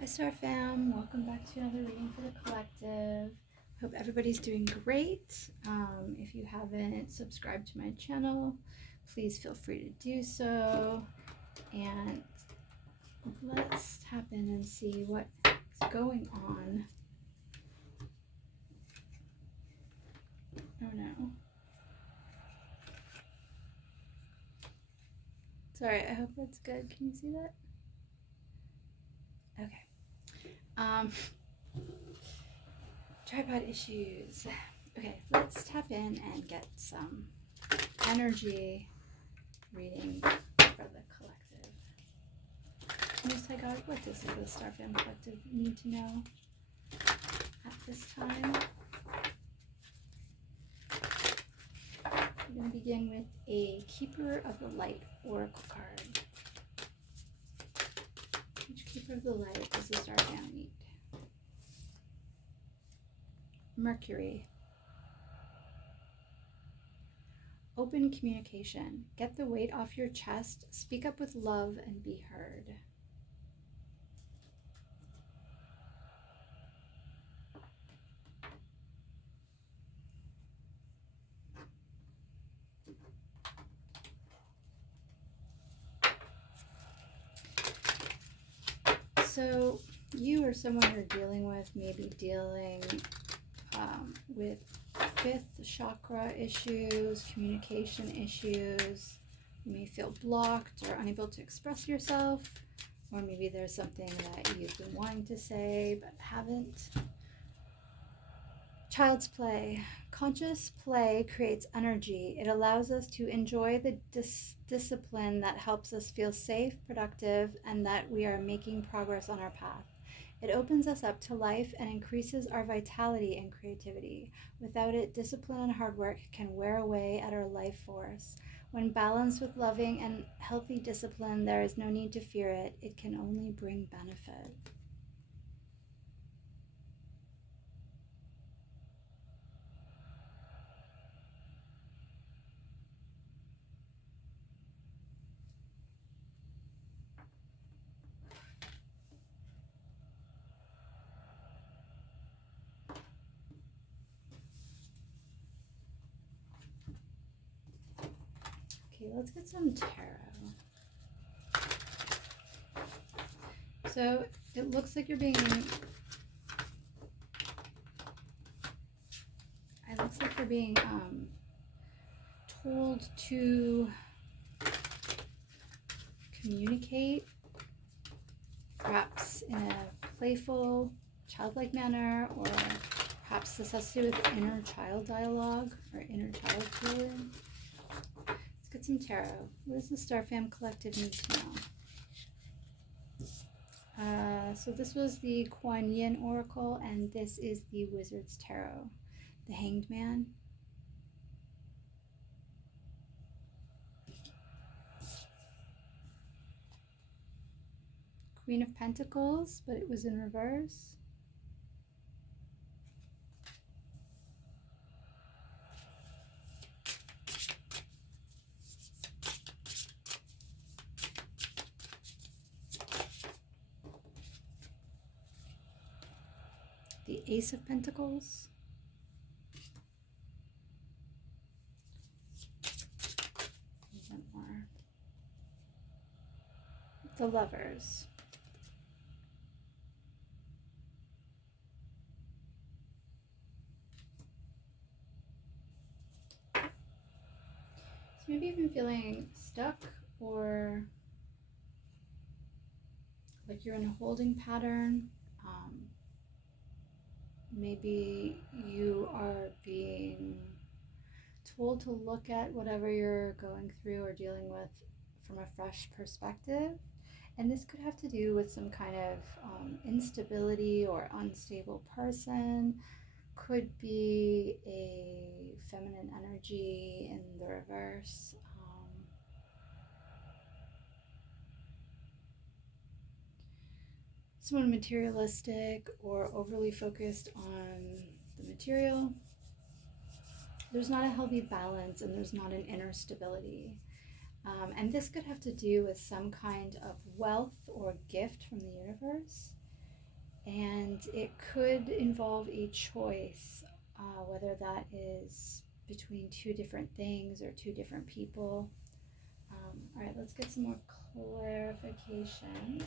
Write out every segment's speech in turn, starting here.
Hi Star Fam, welcome back to another reading for the collective. Hope everybody's doing great. If you haven't subscribed to my channel, please feel free to do so. And let's tap in and see what's going on. Oh no. Sorry, I hope that's good. Can you see that? Okay. Tripod issues. Okay, let's tap in and get some energy reading for the collective. Most High God, what does the Star Fam Collective need to know at this time? We're going to begin with a Keeper of the Light Oracle card. Which Keeper of the Light does the Star Fam need? Mercury. Open communication. Get the weight off your chest. Speak up with love and be heard. So you or someone you're dealing with may be dealing with fifth chakra issues, communication issues. You may feel blocked or unable to express yourself, or maybe there's something that you've been wanting to say but haven't. Child's play. Conscious play creates energy. It allows us to enjoy the discipline that helps us feel safe, productive, and that we are making progress on our path. It opens us up to life and increases our vitality and creativity. Without it, discipline and hard work can wear away at our life force. When balanced with loving and healthy discipline, there is no need to fear it. It can only bring benefit. Okay, let's get some tarot. So it looks like you're being told to communicate, perhaps in a playful, childlike manner, or perhaps this has to do with inner child dialogue or inner child feeling. Let's get some tarot. What does the Star Fam Collective need to know? So this was the Kuan Yin Oracle, and this is the Wizard's Tarot. The Hanged Man. Queen of Pentacles, but it was in reverse. The Ace of Pentacles. One more. The Lovers. So maybe you've been feeling stuck or like you're in a holding pattern. Maybe you are being told to look at whatever you're going through or dealing with from a fresh perspective. And this could have to do with some kind of instability or unstable person. Could be a feminine energy in the reverse. Someone materialistic or overly focused on the material. There's not a healthy balance and there's not an inner stability. And this could have to do with some kind of wealth or gift from the universe. And it could involve a choice, whether that is between two different things or two different people. All right, let's get some more clarification.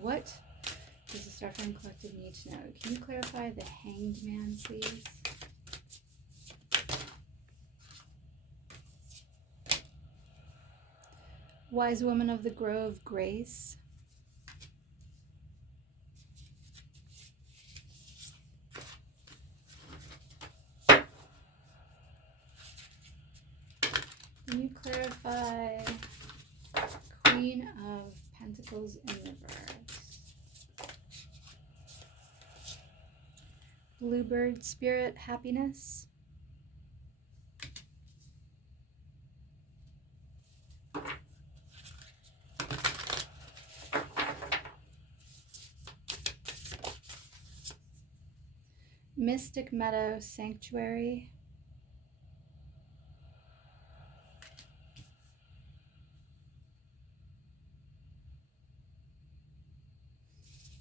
What does the Star Trek Collective need to know? Can you clarify the Hanged Man, please? Wise Woman of the Grove, Grace. Can you clarify Queen of Pentacles in reverse? Bluebird Spirit, Happiness. Mystic Meadow, Sanctuary.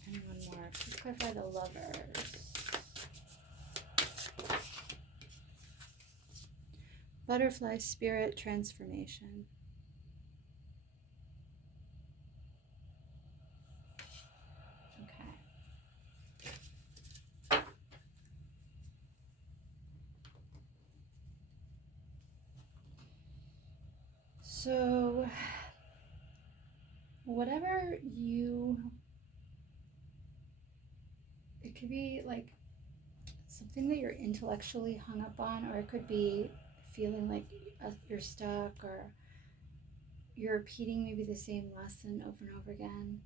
And one more. Please clarify the Lovers. Butterfly Spirit, Transformation. Okay. So, whatever it could be like something that you're intellectually hung up on, or it could be feeling like you're stuck, or you're repeating maybe the same lesson over and over again.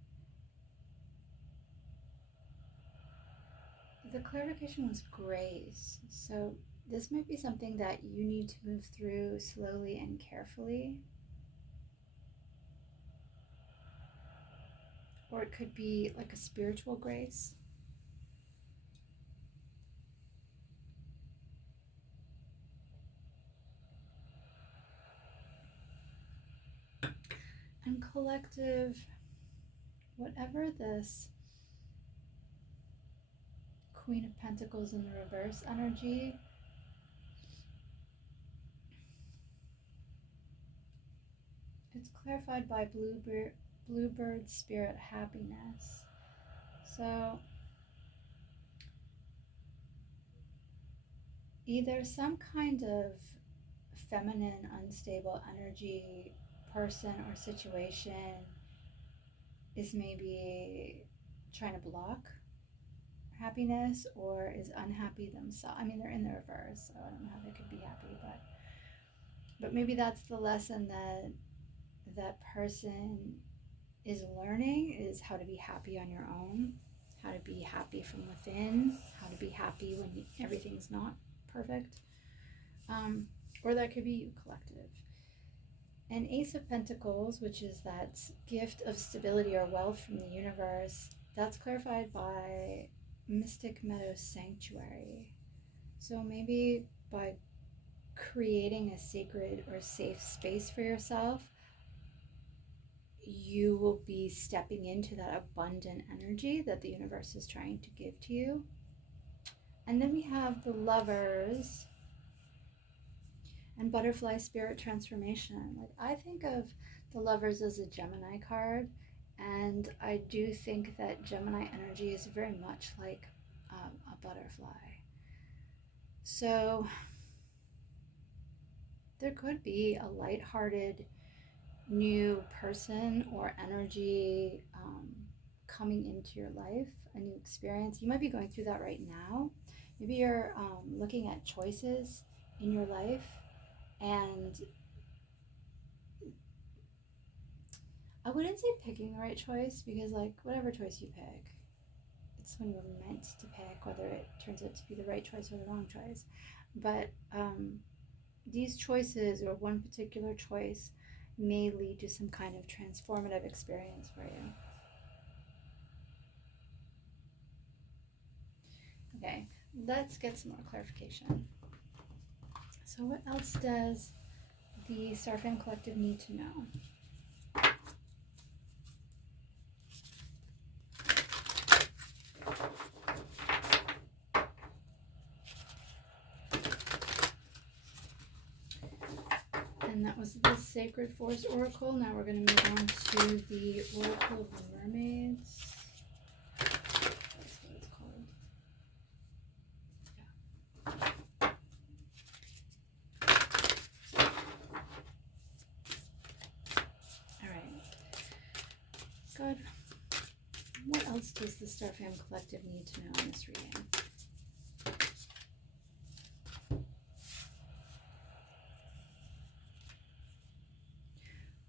The clarification was grace. So this might be something that you need to move through slowly and carefully. Or it could be like a spiritual grace. And collective, whatever this Queen of Pentacles in the reverse energy, it's clarified by Bluebird Spirit, Happiness. So either some kind of feminine, unstable energy, person, or situation is maybe trying to block happiness, or is unhappy themselves. I mean, they're in the reverse, so I don't know how they could be happy, but maybe that's the lesson that that person is learning, is how to be happy on your own, how to be happy from within, how to be happy when everything's not perfect. Or that could be you, collective. And Ace of Pentacles, which is that gift of stability or wealth from the universe, that's clarified by Mystic Meadow, Sanctuary. So maybe by creating a sacred or safe space for yourself, you will be stepping into that abundant energy that the universe is trying to give to you. And then we have the Lovers and Butterfly Spirit, Transformation. Like, I think of the Lovers as a Gemini card, and I do think that Gemini energy is very much like a butterfly. So there could be a lighthearted new person or energy coming into your life, a new experience. You might be going through that right now. Maybe you're looking at choices in your life, and I wouldn't say picking the right choice, because like whatever choice you pick, it's when you're meant to pick, whether it turns out to be the right choice or the wrong choice. But these choices, or one particular choice, may lead to some kind of transformative experience for you. Okay, let's get some more clarification. So So what else does the Starfam Collective need to know? And that was the Sacred Force Oracle. Now we're going to move on to the Oracle of the Mermaids. That's what it's called. Yeah. Alright. Good. What else does the Starfam Collective need to know in this reading?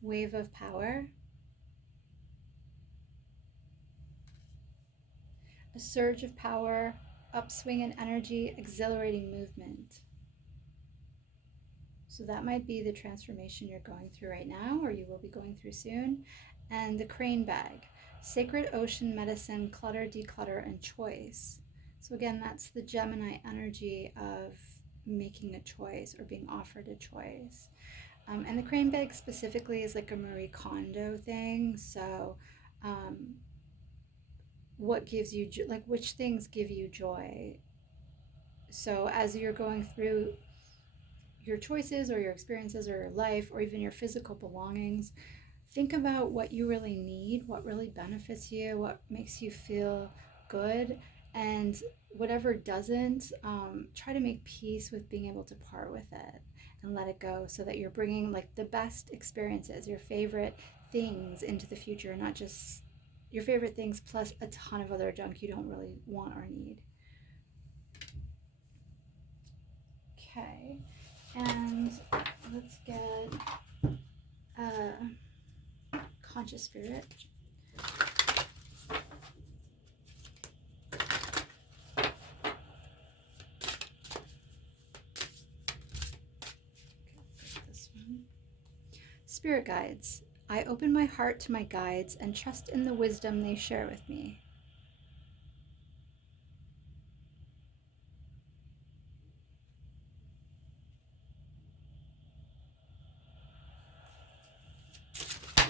Wave of power. A surge of power, upswing in energy, exhilarating movement. So that might be the transformation you're going through right now, or you will be going through soon. And the crane bag. Sacred ocean medicine, clutter, declutter, and choice. So again, that's the Gemini energy of making a choice or being offered a choice. And the crane bag specifically is like a Marie Kondo thing. So what gives you, like which things give you joy? So as you're going through your choices or your experiences or your life or even your physical belongings, think about what you really need, what really benefits you, what makes you feel good, and whatever doesn't, try to make peace with being able to part with it and let it go, so that you're bringing like the best experiences, your favorite things into the future, not just your favorite things plus a ton of other junk you don't really want or need. Okay, and let's get conscious spirit. This one. Spirit guides. I open my heart to my guides and trust in the wisdom they share with me.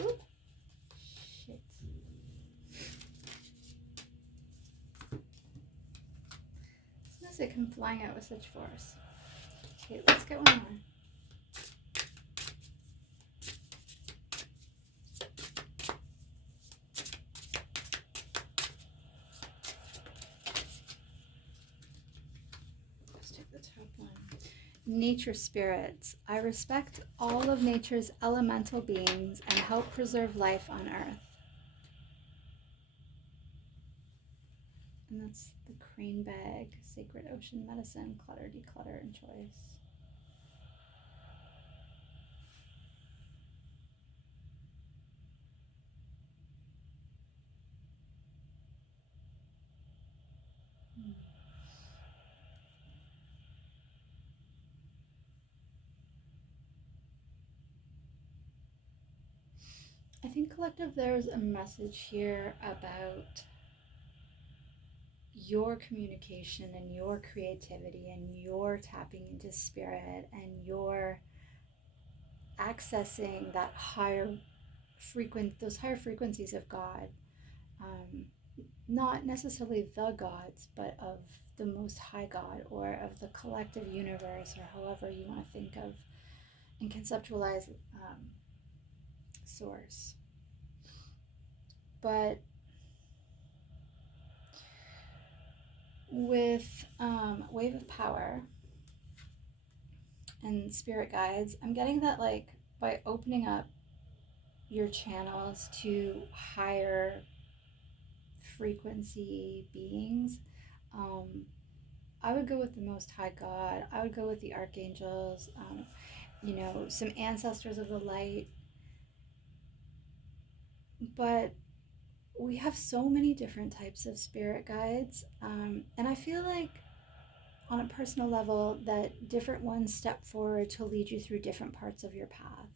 Oop. Shit. As soon as it come flying out with such force. Okay, let's get one more. Let's take the top one. Nature spirits. I respect all of nature's elemental beings and help preserve life on Earth. And that's the crane bag, sacred ocean medicine, clutter, declutter, and choice. I think collective, there's a message here about your communication and your creativity and your tapping into spirit and your accessing that those higher frequencies of God. Not necessarily the gods, but of the most high God or of the collective universe, or however you want to think of and conceptualize source. But with wave of power and spirit guides, I'm getting that like by opening up your channels to higher frequency beings, I would go with the Most High God. I would go with the archangels, some ancestors of the light. But we have so many different types of spirit guides, and I feel like on a personal level that different ones step forward to lead you through different parts of your path.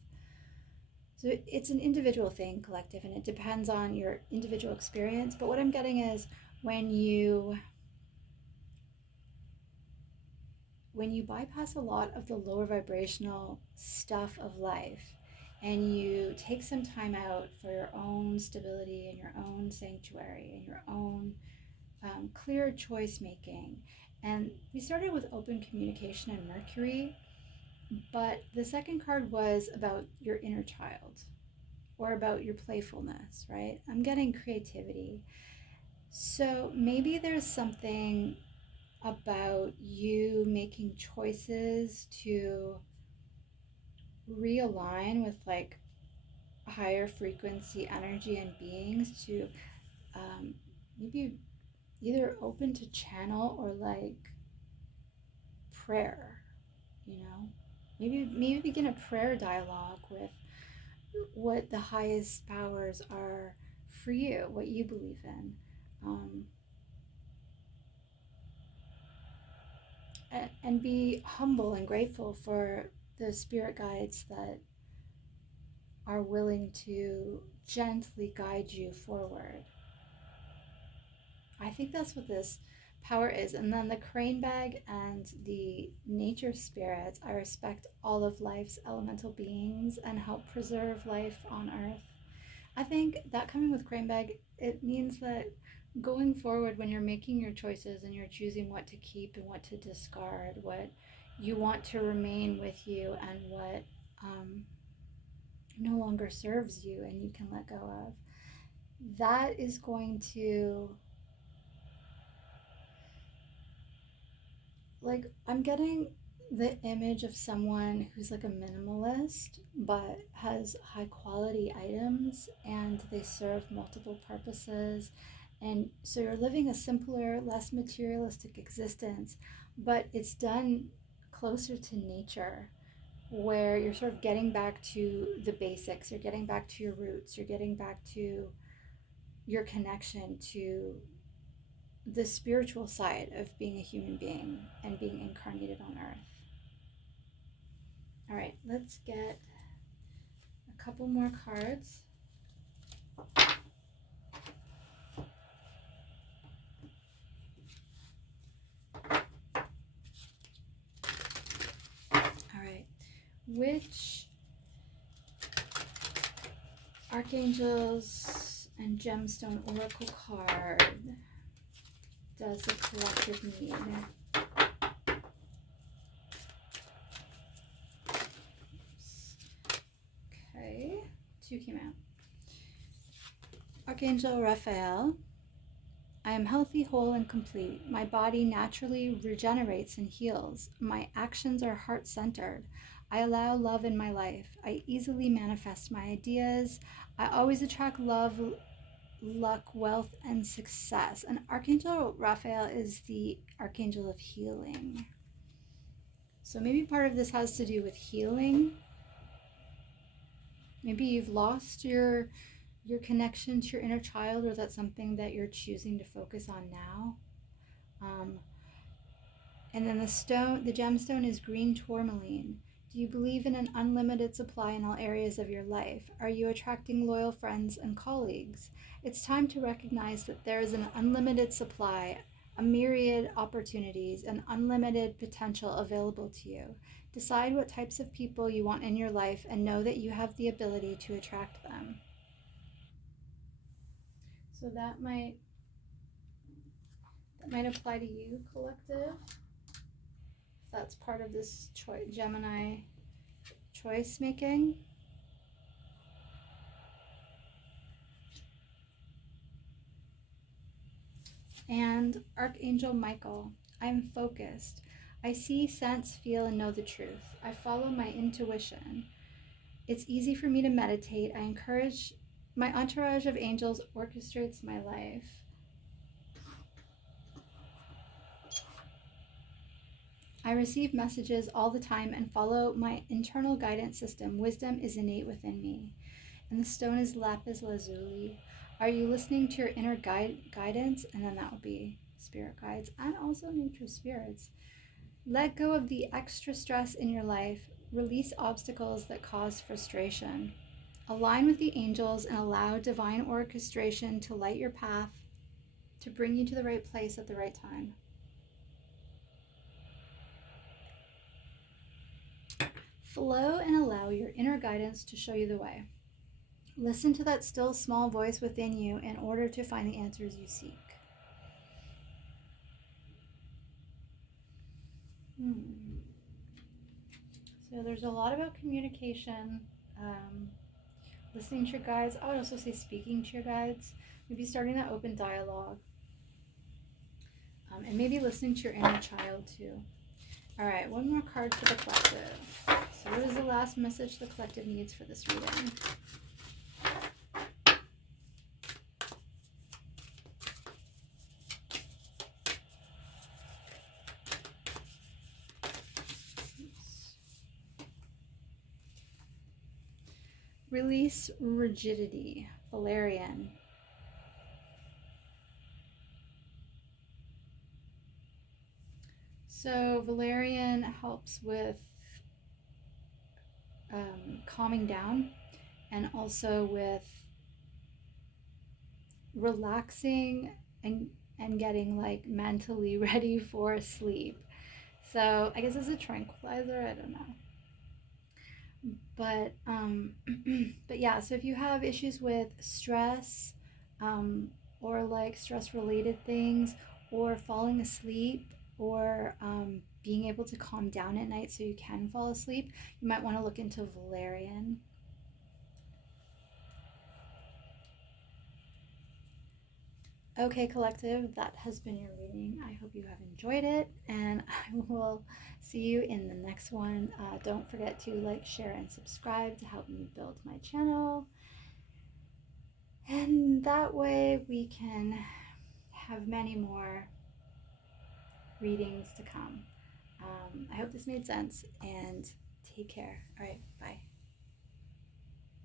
So it's an individual thing, collective, and it depends on your individual experience. But what I'm getting is when you when you bypass a lot of the lower vibrational stuff of life and you take some time out for your own stability and your own sanctuary and your own clear choice making. And we started with open communication and Mercury, but the second card was about your inner child or about your playfulness, right? I'm getting creativity. So maybe there's something about you making choices to realign with like higher frequency energy and beings to maybe either open to channel or like prayer, you know, maybe begin a prayer dialogue with what the highest powers are for you, what you believe in, um, and be humble and grateful for the spirit guides that are willing to gently guide you forward. I think that's what this power is. And then the crane bag and the nature spirits, I respect all of life's elemental beings and help preserve life on earth. I think that coming with crane bag, it means that going forward when you're making your choices and you're choosing what to keep and what to discard, what you want to remain with you and what no longer serves you and you can let go of, that is going to, like, I'm getting the image of someone who's like a minimalist but has high quality items and they serve multiple purposes. And so you're living a simpler, less materialistic existence, but it's done closer to nature, where you're sort of getting back to the basics, you're getting back to your roots, you're getting back to your connection to the spiritual side of being a human being and being incarnated on earth. All right, let's get a couple more cards. All right, which archangels and gemstone oracle card does the collective need? Okay, two came out. Archangel Raphael. I am healthy, whole, and complete. My body naturally regenerates and heals. My actions are heart-centered. I allow love in my life. I easily manifest my ideas. I always attract love, luck, wealth, and success. And Archangel Raphael is the archangel of healing. So maybe part of this has to do with healing. Maybe you've lost your connection to your inner child, or that's something that you're choosing to focus on now. And then the gemstone is green tourmaline. Do you believe in an unlimited supply in all areas of your life? Are you attracting loyal friends and colleagues? It's time to recognize that there is an unlimited supply, a myriad opportunities, and unlimited potential available to you. Decide what types of people you want in your life and know that you have the ability to attract them. So that might apply to you, collective. If that's part of this Gemini choice making. And Archangel Michael. I am focused. I see, sense, feel, and know the truth. I follow my intuition. It's easy for me to meditate. I encourage my entourage of angels orchestrates my life. I receive messages all the time and follow my internal guidance system. Wisdom is innate within me. And the stone is lapis lazuli. Are you listening to your inner guidance? And then that would be spirit guides and also nature spirits. Let go of the extra stress in your life. Release obstacles that cause frustration. Align with the angels and allow divine orchestration to light your path, to bring you to the right place at the right time. Flow and allow your inner guidance to show you the way. Listen to that still small voice within you in order to find the answers you seek. So there's a lot about communication, listening to your guides. I would also say speaking to your guides, maybe starting that open dialogue, and maybe listening to your inner child too. All right, one more card for the collective. So what is the last message the collective needs for this reading? Release rigidity, Valerian. So Valerian helps with calming down and also with relaxing and getting like mentally ready for sleep. So I guess it's a tranquilizer, I don't know. But but yeah, so if you have issues with stress, or like stress related things, or falling asleep, or being able to calm down at night so you can fall asleep, you might want to look into Valerian. Okay, collective, that has been your reading. I hope you have enjoyed it, and I will see you in the next one. Don't forget to like, share, and subscribe to help me build my channel. And that way we can have many more readings to come. I hope this made sense, and take care. All right, bye.